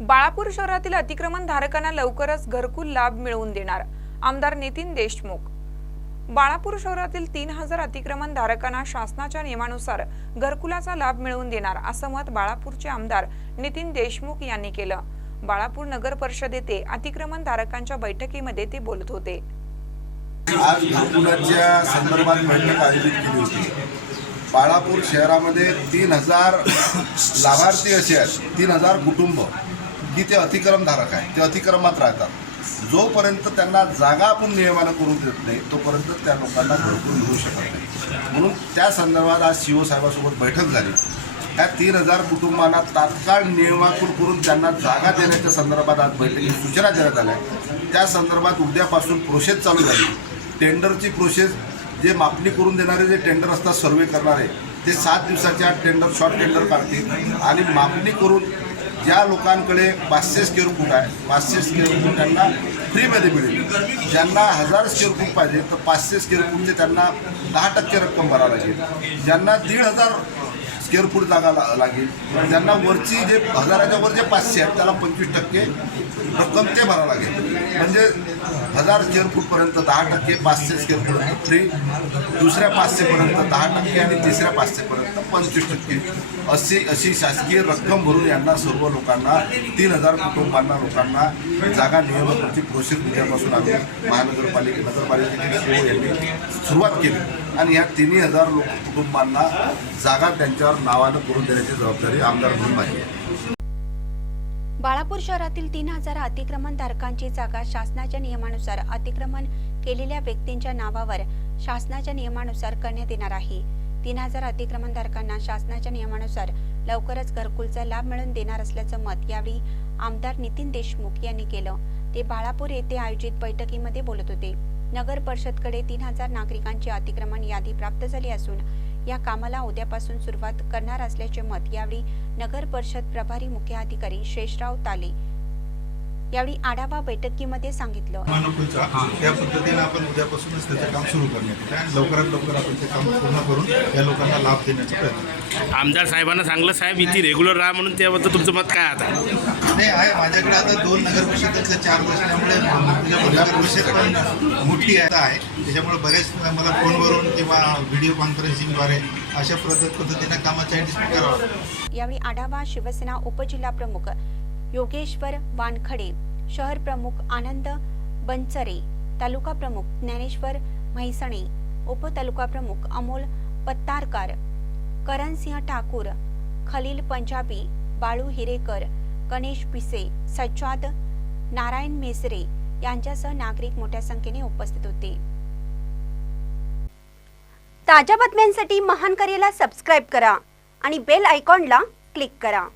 बाळापूर शहरातील अतिक्रमण धारकांना लवकरच घरकुल लाभ मिळवून देणार आमदार नितीन देशमुख. बाळापूर शहरातील तीन हजार अतिक्रमण धारकांना शासनाच्या नियमानुसार घरकुलाचा लाभ मिळवून देणार असं मत बाळापूरचे आमदार नितीन देशमुख यांनी केलं. बाळापूर नगर परिषद येथे अतिक्रमण धारकांच्या बैठकीमध्ये ते बोलत होते. आज घरकुलाच्या संदर्भात बैठक आयोजित केली होती. बाळापूर शहरामध्ये तीन हजार लाभार्थी असे आहेत तीन हजार कुटुंब. की ते अतिक्रमधारक आहे ते अतिक्रमात राहतात. जोपर्यंत त्यांना जागा आपण नियमानं करून देत नाही तोपर्यंत त्या लोकांना भरपूर मिळू शकत नाही. म्हणून त्या संदर्भात आज सी साहेबासोबत बैठक झाली. त्या तीन हजार कुटुंबांना तात्काळ नियमाकूल करून त्यांना जागा देण्याच्या संदर्भात आज बैठकीत सूचना देण्यात आल्या. त्या संदर्भात उद्यापासून प्रोसेस चालू झाली. टेंडरची प्रोसेस जे मापणी करून देणारे जे टेंडर असतात सर्वे करणारे ते सात दिवसाच्या टेंडर शॉर्ट टेंडर काढतील. आणि मापणी करून ज्या लोकांकडे पाचशे स्क्वेअर फूट आहे पाचशे स्क्वेअर फूट त्यांना फ्रीमध्ये मिळेल. ज्यांना हजार स्क्वेअर फूट पाहिजे तर पाचशे स्क्वेअर फूटचे त्यांना दहा टक्के रक्कम भरावं लागेल. ज्यांना दीड हजार स्क्वेअर फूट जागा ला- लागेल. ज्यांना वरची जे हजाराच्या वर जे पाचशे आहेत त्याला पंचवीस टक्के रक्कम ते भरावं लागेल. म्हणजे हजार स्क्वेअर फूटपर्यंत दहा टक्के पाचशे स्क्वेअर फूट फ्री दुसऱ्या पाचशेपर्यंत दहा टक्के आणि तिसऱ्या पाचशेपर्यंत पंचवीस टक्के. अशी अशी शासकीय रक्कम भरून यांना सर्व लोकांना तीन हजार कुटुंबांना लोकांना जागा नियमनाची प्रोसेस उद्यापासून आम्ही महानगरपालिके नगरपालिकेचे यांनी सुरुवात केली. आणि या तिन्ही हजार लोक कुटुंबांना जागा त्यांच्यावर नावानं करून देण्याची जबाबदारी आमदार म्हणून माझी आहे. बाळापूर शहरातील तीन हजार अतिक्रमण धारकांची जागा शासनाच्या नियमानुसार अतिक्रमण केलेल्या व्यक्तींच्या नावावर शासनाच्या नियमानुसार करण्यात येणार आहे. तीन हजार अतिक्रमण धारकांना शासनाच्या नियमानुसार लवकरच घरकुलचा लाभ मिळवून देणार असल्याचं मत यावेळी आमदार नितीन देशमुख यांनी केलं. ते बाळापूर येथे आयोजित बैठकीमध्ये बोलत होते. नगर परिषदकडे तीन हजार नागरिकांची अतिक्रमण यादी प्राप्त झाली असून या कामाला उद्यापासून सुरुवात करणार असल्याचे मत यावेळी नगर परिषद प्रभारी मुख्य अधिकारी शेषराव ताले यावेळी आढावा बैठकीमध्ये सांगितलं. त्या पद्धतीने आपण उद्यापासूनच त्याचं काम सुरू करण्यात आणि लवकरात लवकर आपण ते काम पूर्ण करून या लोकांना लाभ देण्याचा प्रयत्न. आमदार साहेबांना सांगलं साहेब इथे रेग्युलर राहा म्हणून त्याबद्दल तुमचं मत काय आता? नाही आहे माझ्याकडे आता दोन नगर परिषदेतल्या चार असल्यामुळे तुझ्या नगर परिषद पण मोठी आहे आहे. त्याच्यामुळे बरेच मला फोनवरून किंवा व्हिडिओ कॉन्फरन्सिंगद्वारे अशा पद्धत पद्धतीने कामाचं ॲडजस्टमेंट करावं लागतं. यावेळी आढावा शिवसेना उपजिल्हा प्रमुख योगेश्वर वानखडे शहर प्रमुख आनंद बनचरे तालुका प्रमुख ज्ञानेश्वर म्हैसणे उपतालुका प्रमुख अमोल पत्तारकर करणसिंह ठाकूर खलील पंजाबी बाळू हिरेकर गणेश पिसे सज्जाद नारायण मेसरे यांच्यासह नागरिक मोठ्या संख्येने उपस्थित होते. ताज्या बातम्यांसाठी महान करेला सबस्क्राईब करा आणि बेल आयकॉनला क्लिक करा.